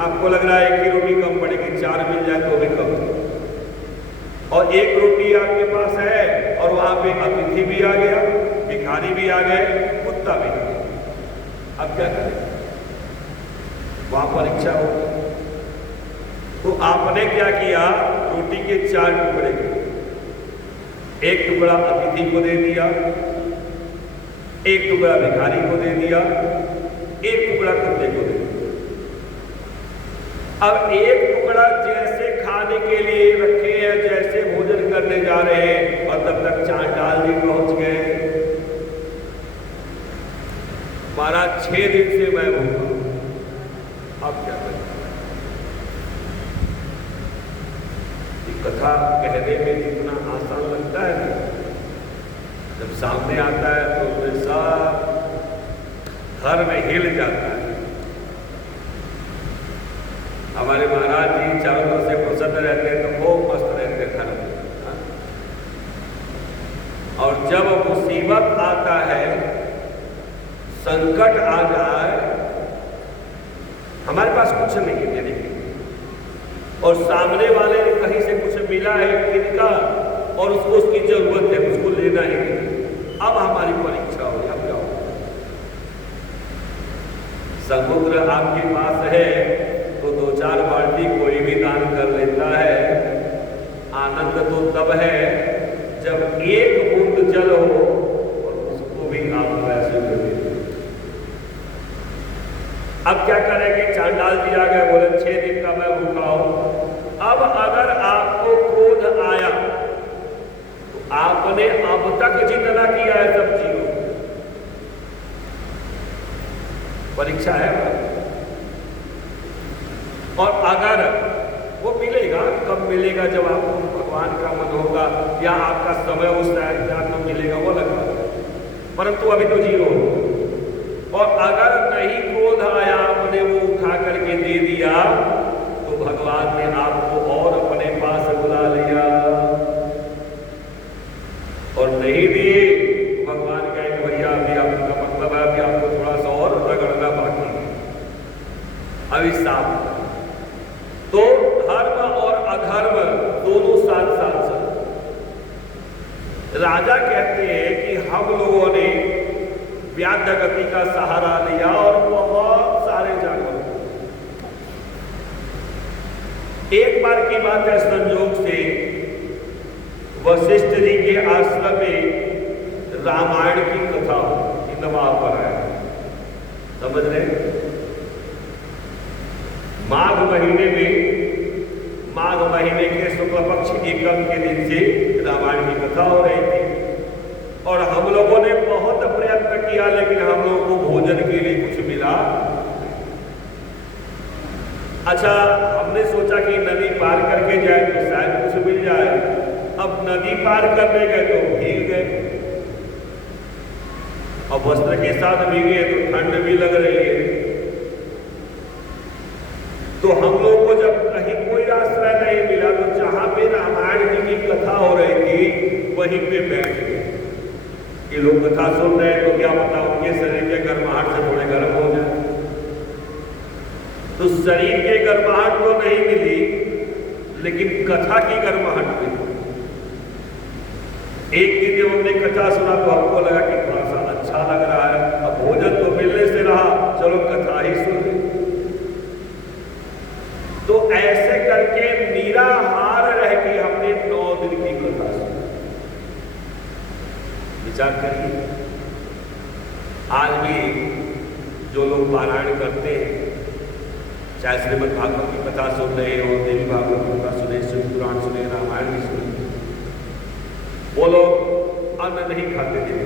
आपको लग रहा है एक ही रोटी कम पड़ेगी, 4 मिल जाए तो भी कम, और एक रोटी आपके पास है और वहां पे अतिथि भी आ गया, भिखारी भी आ गए, कुत्ता भी आ गया, अब क्या करें? वहां परीक्षा हो। तो आपने क्या किया? रोटी के 4 टुकड़े, एक टुकड़ा अतिथि को दे दिया, एक टुकड़ा भिखारी को दे दिया, एक टुकड़ा कुत्ते को दे दिया। अब एक टुकड़ा जैसे खाने के लिए रखे हैं, जैसे भोजन करने जा रहे हैं, और तब तक चांडाल जी पहुंच गए। महाराज 6 दिन से मैं भूखा, अब क्या करें? कथा कहने में जितना आसान लगता है ना, जब सामने आता है तो उसमें सब घर में हिल जाता है। हमारे महाराज जी चारों तरफ से प्रसन्न रहते हैं तो खूब मस्त रहते हैं घर में। और जब मुसीबत आता है, संकट आ जाए, हमारे पास कुछ नहीं है देने के लिए, और सामने वाले ने कहीं से कुछ मिला है किनका, और उसको उसकी जरूरत है, उसको लेना ही नहीं। अब हमारी परीक्षा हो, अब जाओ। समुद्र आपके पास है तो 2-4 बाल्टी कोई भी दान कर लेता है। आनंद तो तब है जब एक बूंद जल हो और उसको भी आप वैसे कर देते। अब क्या करेंगे? चांडाल जी आ गए, बोले 6 दिन का मैं भूखा हूं। अब अगर आपको क्रोध आया तो आपने अब तक जितना किया है सब जीरो। परीक्षा है। और अगर वो मिलेगा, कब मिलेगा? जब आपको भगवान का मन होगा या आपका समय उस टाइम में मिलेगा, वो लगा। परंतु अभी तो जीरो हो। और अगर नहीं क्रोध आया, आपने वो उठा करके दे दिया, तो भगवान ने आपको और अपने पास बुला लिया। और नहीं दिए, भगवान कहेंगे भैया अभी आपका मतलब है, अभी आपको थोड़ा सा और रगड़ना बाकी है, अभी साफ। तो धर्म और अधर्म दोनों साथ साथ चल। राजा कहते हैं कि हम लोगों ने व्याध गति का सहारा लिया और बहुत सारे जानवर। एक बार की बात है, संयोग से वशिष्ठ जी के आश्रम में रामायण की कथा नवाब पर आया। समझ रहे? माघ महीने के शुक्ल पक्ष एकम के दिन से रामायण की कथा हो रही थी। और हम लोगों ने बहुत प्रयत्न किया, लेकिन हम लोगों को भोजन के लिए कुछ मिला। अच्छा, हमने सोचा कि नदी पार करके जाए तो शायद कुछ मिल जाए। अब नदी पार करने गए तो भीग गए, और वस्त्र के साथ भीगे तो ठंड भी लग रही है। तो हम लोग को जब कहीं कोई आश्रय नहीं मिला, तो जहां पे रामायण जी की कथा हो रही थी वहीं पे बैठ गए। ये लोग कथा सुन रहे हैं तो क्या पता उनके शरीर के गर्माहट से थोड़े गर्म हो जाए। तो शरीर के गर्माहट तो नहीं मिली, लेकिन कथा की गर्माहट मिली। एक दिन जब हमने कथा सुना तो हमको लगा कि थोड़ा सा अच्छा लग रहा है। अब भोजन तो मिलने से रहा, चलो कथा ही सुन ली। तो ऐसे करके निराहार रह के हमने 9 दिन की कथा सुनी। विचार करिए, आज भी जो लोग पारायण करते हैं, चाहे श्रीमद् भागवत की कथा सुन रहे हो, देवी भागवत की कथा सुने, शिव पुराण सुने, रामायण भी सुने, वो लोग अन्न नहीं खाते थे,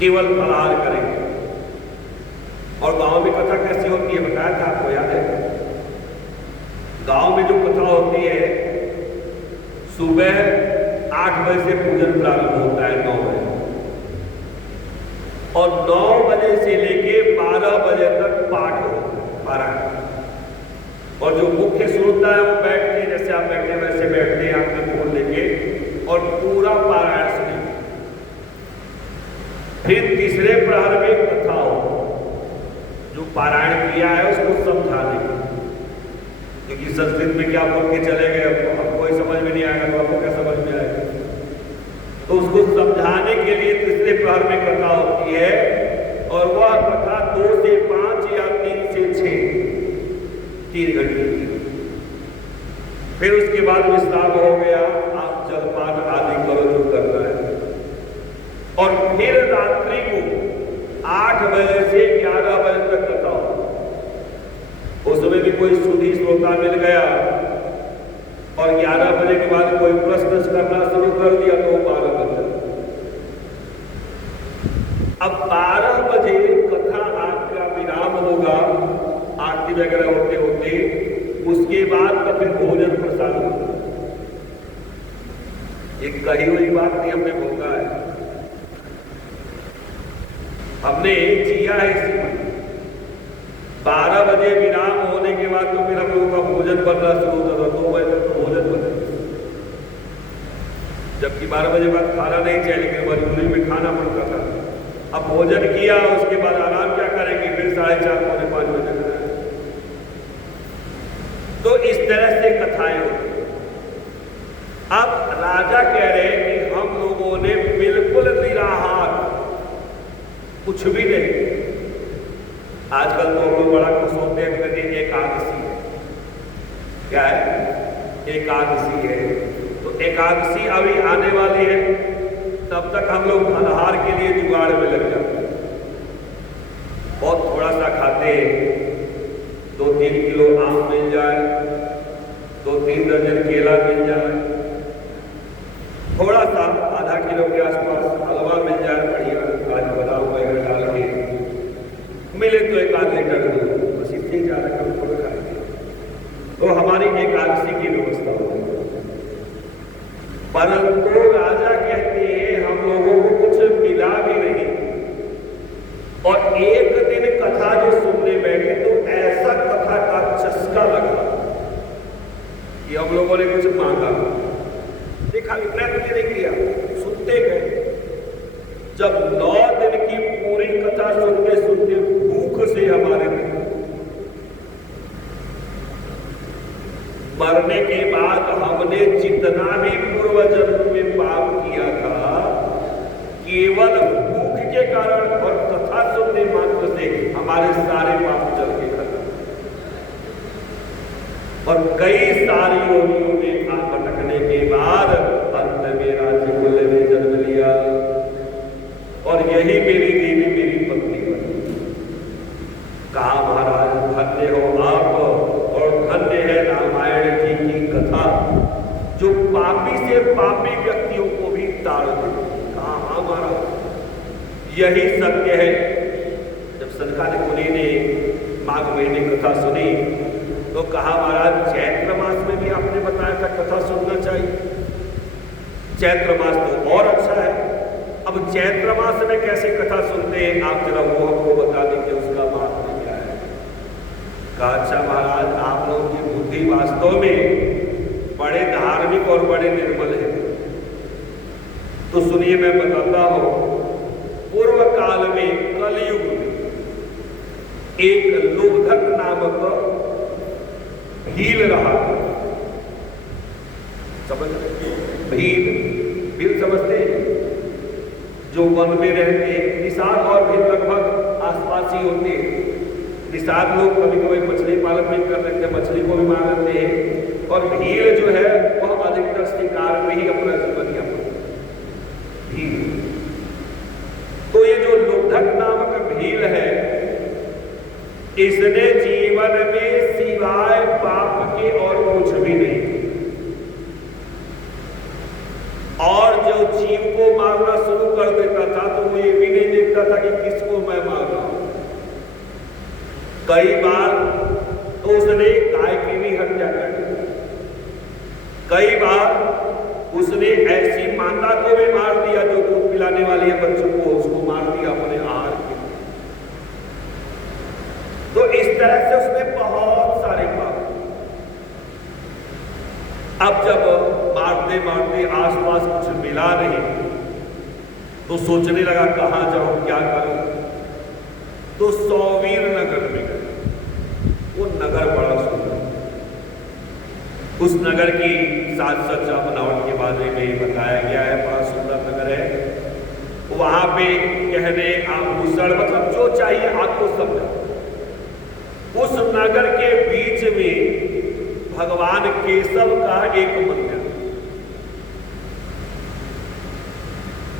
केवल फलाहार करेंगे। और गांव में कथा कैसी होती है बताया था आपको, याद है? गांव में जो कथा होती है, सुबह 8 बजे से पूजन प्रारंभ होता है, 9 बजे, और 9 बजे से लेके 12 बजे तक पाठ होता है, पारायण। और जो मुख्य श्रोता है वो बैठ के, जैसे आप बैठे वैसे बैठते हैं, आंख में फूल लेके, और पूरा पारायण सुनेंगे। फिर तीसरे प्रहर में कथा हो, जो पारायण किया है उसको समझा देंगे, क्योंकि संस्कृत में क्या बोल के चले गए, हमको कोई समझ में नहीं आएगा, तो आपको क्या समझ में आएगा? तो उसको समझाने के लिए तीसरे प्रहर में कथा होती है, और वह कथा 2 से 5 या 3 से 6, 3 घंटे की। फिर उसके बाद विश्राम हो गया, आप जलपान आदि करो जो करना है। और फिर रात्रि को 8 बजे से 11 बजे तक कथा हो। उसमें भी कोई सुधी श्रोता मिल गया और 11 बजे के बाद कोई प्रश्न करना शुरू कर दिया तो 12 बजे। अब 12 बजे कथा आपका विराम होगा, आरती वगैरह होते होते, उसके बाद तो फिर भोजन प्रसाद होता है। ये कही हुई बात नहीं, हमने भोगा है, हमने जिया है इसी में। 12 बजे विराम होने के बाद तो फिर हम लोगों का भोजन बनना शुरू होता था, 2 बजे तक तो भोजन बने, जबकि 12 बजे बाद खाना नहीं चाहिए, लेकिन मजबूरी में खाना पड़ता था। अब भोजन किया, उसके बाद आराम क्या करेंगे, फिर 4:30 पौने 5 बजे। तो इस तरह से कथाएं होती। अब राजा कह रहे हैं कि हम लोगों ने बिल्कुल निराहार, कुछ भी नहीं। आजकल तो लोग बड़ा खुश होते हैं कि एकादशी है, क्या है, एकादशी है। तो एकादशी अभी आने वाली है, तब तक हम लोग फलाहार के लिए जुगाड़ में लग जाते हैं। बहुत थोड़ा सा खाते हैं, 2-3 किलो आम मिल जाए, 2-3 दर्जन केला मिल जाए, थोड़ा सा आधा किलो के आसपास हलवा मिल जाए, बढ़िया काजू बादाम वगैरह डाल के मिले तो 1 लीटर दूध, बस इतनी ज़्यादा कम थोड़ा खाएंगे तो हमारी एकादशी की व्यवस्था होगी। परंतु राजा कहते हैं हम लोगों को कुछ मिला भी नहीं, और एक दिन कथा जो सुनने बैठे तो ऐसा कथा का चस्का लगा कि हम लोगों ने कुछ मांगा, देखा, प्रयत्न नहीं किया, सुनते गए। जब 9 दिन की पूरी कथा सुनते सुनते भूख से हमारे मरने के बाद हमने जितना भी पूर्व जन्म में पाप किया था, केवल भूख के कारण और कथा सुनने मात्र से हमारे सारे पाप जल के खत्म, और कई सारी योनियों में भटकने के बाद अंत में राजकुल में जन्म लिया, और यही मेरी देवी मेरी पत्नी बनी। कहा महाराज धन्य हो आप, और धन्य है रामायण जी की कथा जो पापी से पापी व्यक्तियों को भी ताड़ दे। कहा हाँ महाराज यही सत्य है। जब सनकादिक मुनि ने माघ महीने कथा सुनी तो कहा महाराज चैत्र मास में भी आपने बताया था कथा सुनना चाहिए, चैत्र मास तो और अच्छा है। अब चैत्र मास में कैसे कथा सुनते हैं, आप जरा वो हमको बता दीजिए, उसका महात्म्य क्या है। कहा अच्छा महाराज आप लोगों की बुद्धि वास्तव में बड़े धार्मिक और बड़े निर्मल है। तो सुनिए मैं बताता हूं, पूर्व काल में कलयुग में एक लुब्धक नामक भील रहा, समझ भील समझते हैं, जो वन में रहते हैं। निषाद और भील लगभग आसपास ही होते हैं। निषाद लोग कभी कभी मछली पालन भी कर लेते हैं, मछली को भी मार लेते हैं, और भील जो है वह अधिकतर शिकार में ही अपना जीवन यापन। भील तो ये जो लुब्धक नामक भील है, इसने जीवन में सिवाय पाप के और कुछ भी नहीं, और जो जीव को मारना शुरू कर देता था तो वो ये भी नहीं देखता था कि किसको मैं मार रहा हूं। कई बार तो उसने गाय की भी हत्या कर दी, कई बार उसने ऐसी माता को भी मार दिया जो दूध पिलाने वाली है बच्चों को, उसको मार दिया अपने आहार के। तो इस तरह से उसने बहुत सारे पाप। अब जब मारते मारते आसपास कुछ मिला नहीं तो सोचने लगा कहां जाऊं, क्या करूं। तो सौवीर नगर में गए। वो नगर बड़ा सुंदर, उस नगर की साज सज्जा बनावट के बारे में बताया गया है, बड़ा सुंदर नगर है। वहां पे गहने आभूषण, मतलब जो चाहिए आपको सब। उस नगर के बीच में भगवान केशव का एक मंदिर।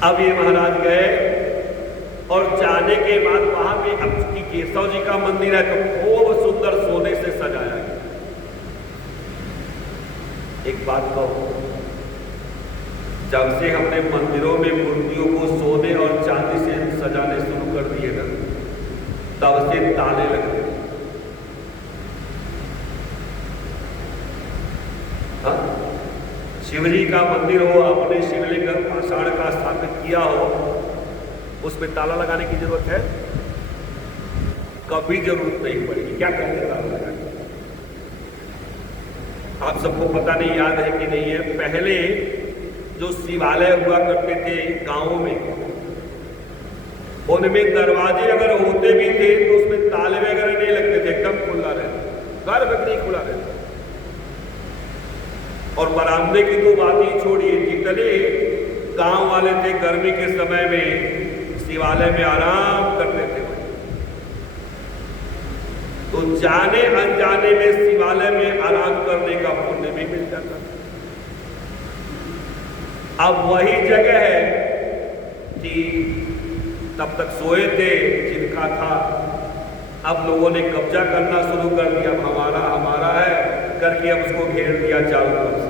अब ये महाराज गए और जाने के बाद वहां पे अब की केशव जी का मंदिर है तो खूब सुंदर सोने से सजाया गया। एक बात कहो, जब से हमने मंदिरों में मूर्तियों को सोने और चांदी से सजाने शुरू कर दिए ना, तब से ताले लग गए। हाँ? शिव जी का मंदिर हो, आपने शिवलिंग पाषाण का स्थापित किया हो, उसमें ताला लगाने की जरूरत है? कभी जरूरत नहीं पड़ेगी। क्या कहेंगे ताला लगाने? आप सबको पता नहीं, याद है कि नहीं है, पहले जो शिवालय हुआ करते थे गांवों में, उनमें दरवाजे अगर होते भी थे तो उसमें ताले वगैरह नहीं लगते थे, एकदम खुला रहता, गर्भ नहीं खुला रहता। और बरामदे की तो बात ही छोड़िए, जितने गांव वाले थे गर्मी के समय में शिवालय में आराम करते थे। तो जाने अनजाने में शिवालय में आराम करने का पुण्य भी मिल जाता। अब वही जगह है कि तब तक सोए थे जिनका था, अब लोगों ने कब्जा करना शुरू कर दिया, हमारा हमारा है करके अब उसको घेर दिया चारों तरफ से।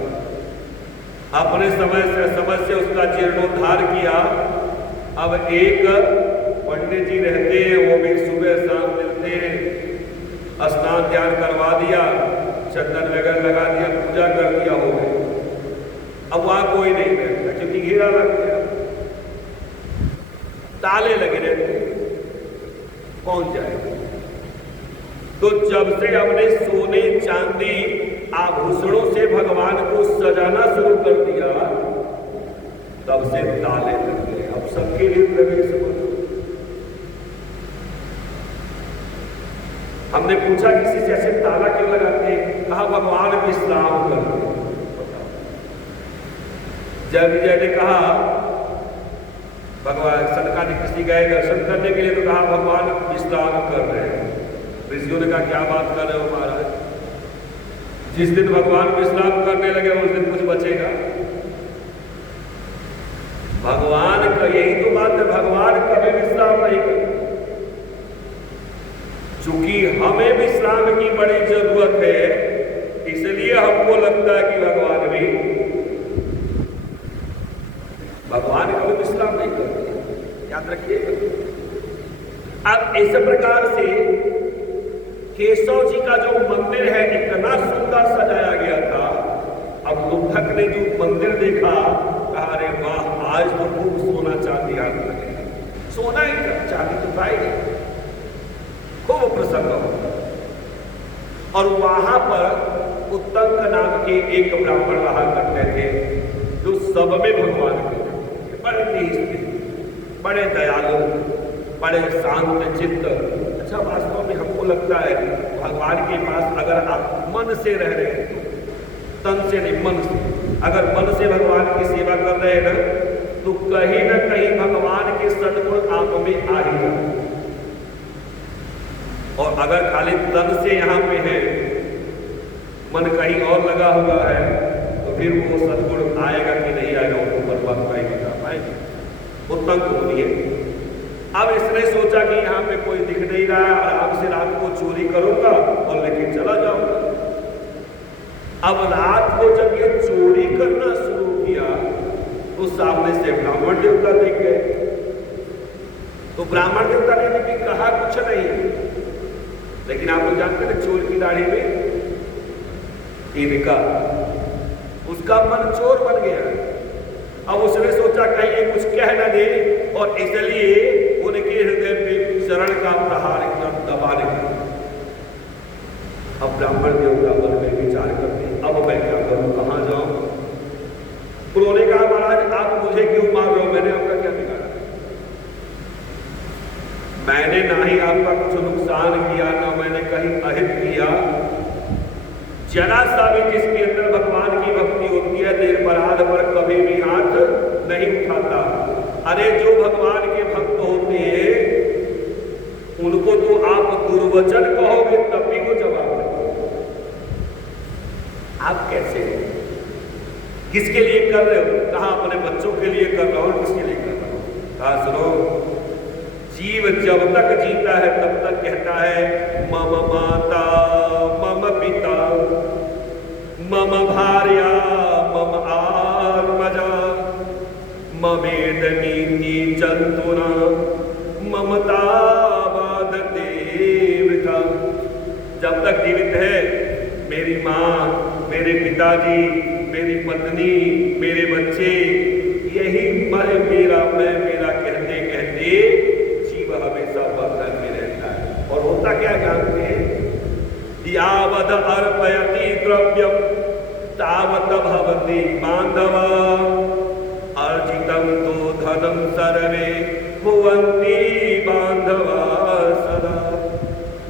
अपने समझ से उसका जीर्णोद्धार किया। अब एक पंडित जी रहते हैं, वो भी सुबह शाम मिलते हैं, स्नान ध्यान करवा दिया, चंदन वगैरह लगा दिया, पूजा कर दिया, हो गई। अब वहां कोई नहीं रहता क्योंकि घेरा लग गया, ताले लगे रहते, कौन जाएगा? तो जब से हमने सोने चांदी आभूषणों से भगवान को सजाना शुरू कर दिया, तब से ताले लग गए। अब सबके लिए प्रवेश बंद। हमने पूछा किसी से, ऐसे ताला क्यों लगाते हैं? कहा भगवान विश्राम करते हैं। जय विजय ने कहा, भगवान सनका ने किसी गए दर्शन करने के लिए, तो कहा भगवान विश्राम कर रहे हैं। ऋषियों ने कहा क्या बात कर रहे हो महाराज, जिस दिन भगवान विश्राम करने लगे उस दिन कुछ बचेगा? भगवान का यही तो बात है, भगवान कभी विश्राम नहीं करते। चूंकि हमें विश्राम की बड़ी जरूरत है, इसलिए हमको लगता है कि भगवान कभी विश्राम नहीं करते, याद रखिएगा। अब इस प्रकार से केशव जी का जो मंदिर है इतना सुंदर सजाया गया था। अब बुद्धक ने जो मंदिर देखा, कहा अरे वाह, आज तो खूब सोना चांदी हाथ लगे। सोना ही चांदी तो था ही नहीं, खूब प्रसन्न हो। और वहां पर उत्तंक नाम के एक ब्राह्मण रहा करते थे, जो सब में भगवान के बड़े तेज, बड़े दयालु, बड़े शांत चित्त। अच्छा, वास्तव में हमको लगता है भगवान के पास अगर आप मन से रह रहे हैं, तन से नहीं मन से, अगर मन से भगवान की सेवा कर रहे हैं ना, तो कहीं ना कहीं भगवान के सद्गुण आप में आ ही जाते। और अगर खाली तन से यहाँ पे है, मन कहीं और लगा हुआ है, तो फिर वो सद्गुण आएगा कि नहीं आएगा, वो परमात्मा ही बता पाएंगे। उत्तम होनी है। अब इसने सोचा कि यहाँ पे कोई दिख नहीं रहा है, आराम से रात को चोरी करूंगा और लेके चला जाऊंगा। अब रात को जब ये चोरी करना शुरू किया, तो सामने से ब्राह्मण देवता दिख गए। तो ब्राह्मण देवता ने भी कहा कुछ नहीं, लेकिन आप लोग जानते हैं चोर की दाढ़ी में इनका, उसका मन चोर बन गया। अब उसने सोचा कहीं ये कुछ कह न दे, और इसलिए उनके हृदय पे शरण का प्रहार एकदम दबाने लगा। अब ब्राह्मण देवता मन में विचार करते, अब मैं क्या करूं, कहां जाऊं? उन्होंने कहा महाराज आप मुझे क्यों मार रहे हो, मैंने आपका क्या बिगाड़ा? मैंने ना ही आपका कुछ नुकसान किया, ना मैंने कहीं अहित किया। जरा सा भी जिसके अंदर भगवान की भक्ति होती है, निरपराध पर कभी भी हाथ नहीं उठाता। अरे जो भगवान के भक्त होते हैं, उनको तो आप दुर्वचन कहोगे तब भी वो जवाब देंगे। आप कैसे, किसके लिए कर रहे हो? कहा अपने बच्चों के लिए कर रहा हूं। किसके लिए कर रहा हूं? कहा सुनो, जीव जब तक जीता है तब तक कहता है मम माता मम पिता मम भार्या मम आत्मजा ममेदमीति जंतुना ममता बाधते वृथा। जब तक जीवित है मेरी माँ, मेरे पिताजी, मेरी पत्नी, मेरे बच्चे, यही मेरा कहते कहते जीव हमेशा बंधन में रहता है। और होता क्या जानते हैं? यावद अर्पयति द्रव्यम तावत भवति बांधव अर्जितम तो धनम सर्वे भुवन्ति बांधवा सदा।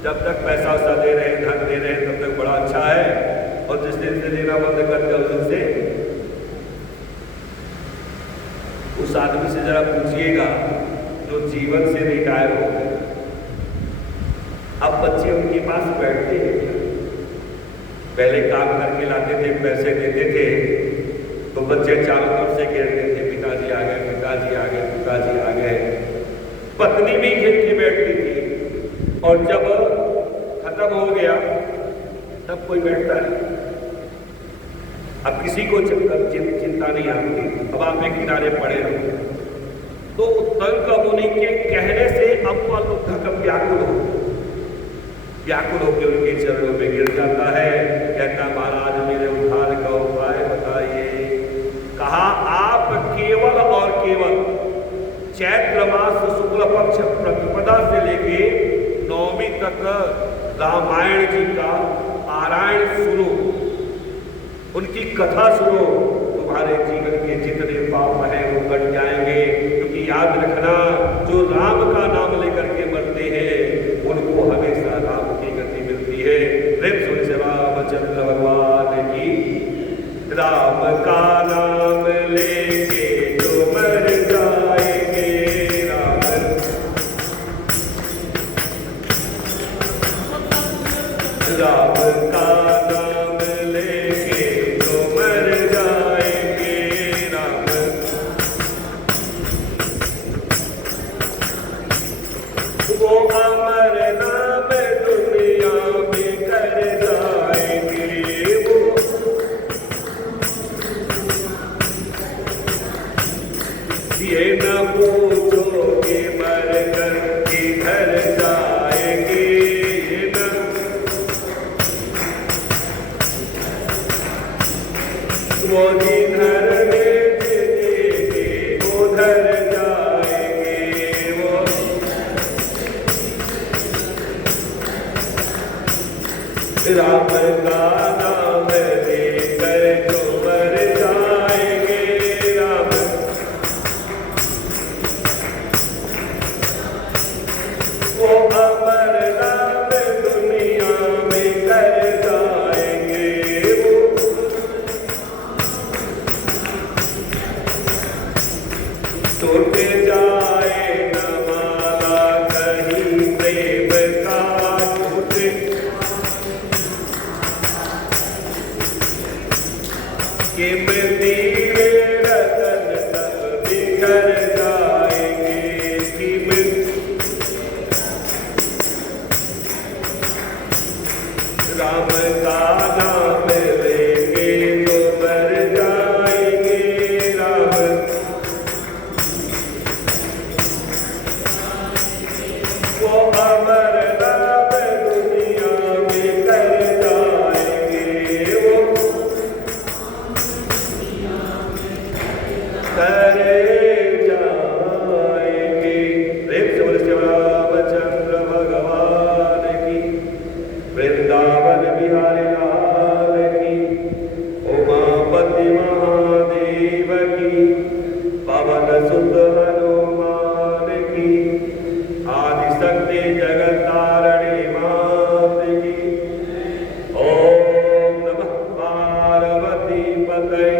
जब तक पैसा वैसा दे रहे, धन दे रहे, तब तक बड़ा अच्छा है। और जिस दिन से देना बंद कर दिया उस दिन से उस आदमी से जरा पूछिएगा जो जीवन से रिटायर हो गए। अब बच्चे उनके पास बैठते हैं क्या? पहले काम करके लाते थे, पैसे देते थे, तो बच्चे चारों तरफ से घेरते थे, पिताजी आ गए, पिताजी आ गए, पिताजी आ गए। पत्नी भी घेर के बैठती थी। और जब खत्म हो गया तब कोई बैठता नहीं। अब किसी को चिंता नहीं आती, अब आप एक किनारे पड़े रहो। तो तंक मुनि के कहने से अब वह व्याकुल होकर उनके चरणों में गिर जाता है। कहता, महाराज मेरे उद्धार का उपाय बताइए। कहा, आप केवल और केवल चैत्र मास शुक्ल पक्ष प्रतिपदा से लेके नवमी तक रामायण जी का पारायण सुनो, उनकी कथा सुनो, तुम्हारे जीवन के जितने पाप हैं वो कट जाएंगे। क्योंकि याद रखना, जो राम का नाम लेकर के मरते हैं उनको हमेशा राम की गति मिलती है। प्रेम से रामचंद्र भगवान की। राम का नाम लेके जो मर जाएंगे, राम का नाम लेके जो मर जाएंगे, राम वो अमर नाम दुनिया में कर जाएंगे। वो ये न पूछो कि मर कर किधर जाएंगे, ये न वो जिधर भेजेंगे उधर जाएंगे। वो राम का नाम लेकर जो मर जाएंगे, राम वो अमर नाम दुनिया में कर जाएंगे। वो टूट जाए न माला कहीं प्रेम का, टूट कीमती रतन सब बिखर जाएंगे। राम का नाम लेंगे तो मर जाएंगे, राम वो अमर नाम दुनिया में कर जाएंगे। वो करे जाएंगे। प्रेम से बोले श्री रामचंद्र भगवान की। वृंदावन बिहारी लाल की। उमापति महादेव की। पवन सुत हनुमान की। आदि शक्ति जगत तारिणी मात की। ओम नमः पार्वती पतये।